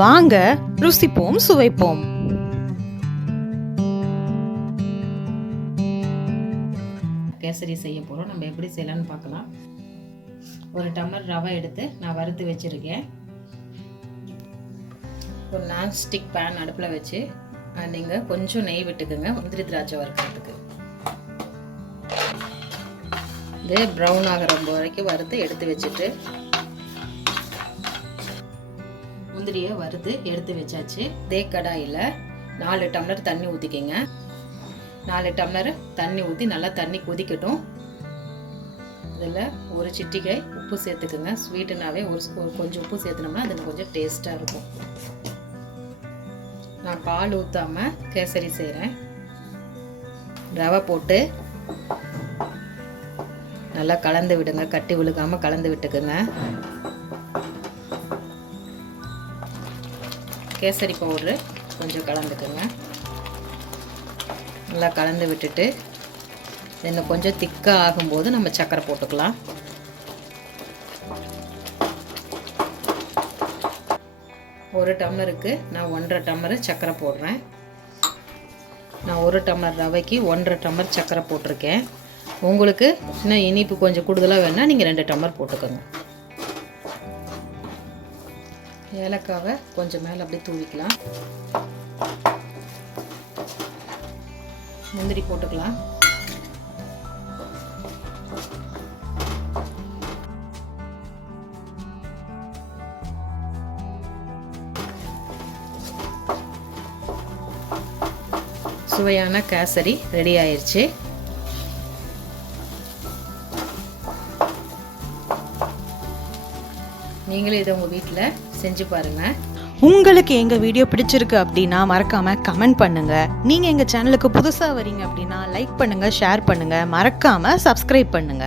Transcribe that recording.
வாங்க ருசிப்போம் சுவைப்போம். கேசரி செய்ய போகிறோம். நம்ம எப்படி செய்யலாம்னு பார்க்கலாம். ஒரு டம்ளர் ரவை எடுத்து நான் வறுத்து வச்சுருக்கேன். ஒரு நான்ஸ்டிக் பேன் அடுப்பில் வச்சு நீங்கள் கொஞ்சம் நெய் விட்டுக்குங்க முந்திரி திராட்சை வறுக்கிறதுக்கு. இது ப்ரௌன் ஆகிற வரைக்கும் வறுத்து எடுத்து வச்சுட்டு முந்திரியை வறுத்து எடுத்து வச்சாச்சு. இதே கடாயில் 4 டம்ளர் தண்ணி ஊற்றிக்கிங்க. 4 டம்ளர் தண்ணி ஊற்றி நல்லா தண்ணி கொதிக்கட்டும். இதில் ஒரு சிட்டிகை உப்பு சேர்த்துக்குங்க. ஸ்வீட்டுனாவே கொஞ்சம் உப்பு சேர்த்துனோம்னா அது கொஞ்சம் டேஸ்ட்டாக இருக்கும். நான் பால் ஊற்றாமல் கேசரி செய்கிறேன். ரவை போட்டு நல்லா கலந்து விடுங்க. கட்டி விழுகாமல் கலந்து விட்டுக்குங்க. கேசரி பவுட்ரு கொஞ்சம் கலந்துக்குங்க. நல்லா கலந்து விட்டுட்டு இன்னும் கொஞ்சம் திக்காக ஆகும்போது நம்ம சர்க்கரை போட்டுக்கலாம். ஒரு டம்ளருக்கு நான் 1.5 டம்ளர் சர்க்கரை போடுறேன். நான் 1 டம்ளர் ரவைக்கு 1.5 டம்ளர் சர்க்கரை போட்டிருக்கேன். உங்களுக்கு இன்னும் இனிப்பு கொஞ்சம் கூடுதலாக வேணால் நீங்கள் 2 டம்ளர் போட்டுக்கோங்க. ஏலக்காவை கொஞ்சம் மேலே அப்படியே தூவிக்கலாம். முந்திரி போட்டுக்கலாம். சுவையான கேசரி ரெடி ஆயிடுச்சு. நீங்களே இதை உங்கள் வீட்டில் செஞ்சு பாருங்கள். உங்களுக்கு எங்க வீடியோ பிடிச்சிருக்கு அப்படின்னா மறக்காம கமெண்ட் பண்ணுங்க. நீங்க எங்க சேனலுக்கு புதுசா வரீங்க அப்படின்னா லைக் பண்ணுங்க, ஷேர் பண்ணுங்க, மறக்காம சப்ஸ்கிரைப் பண்ணுங்க.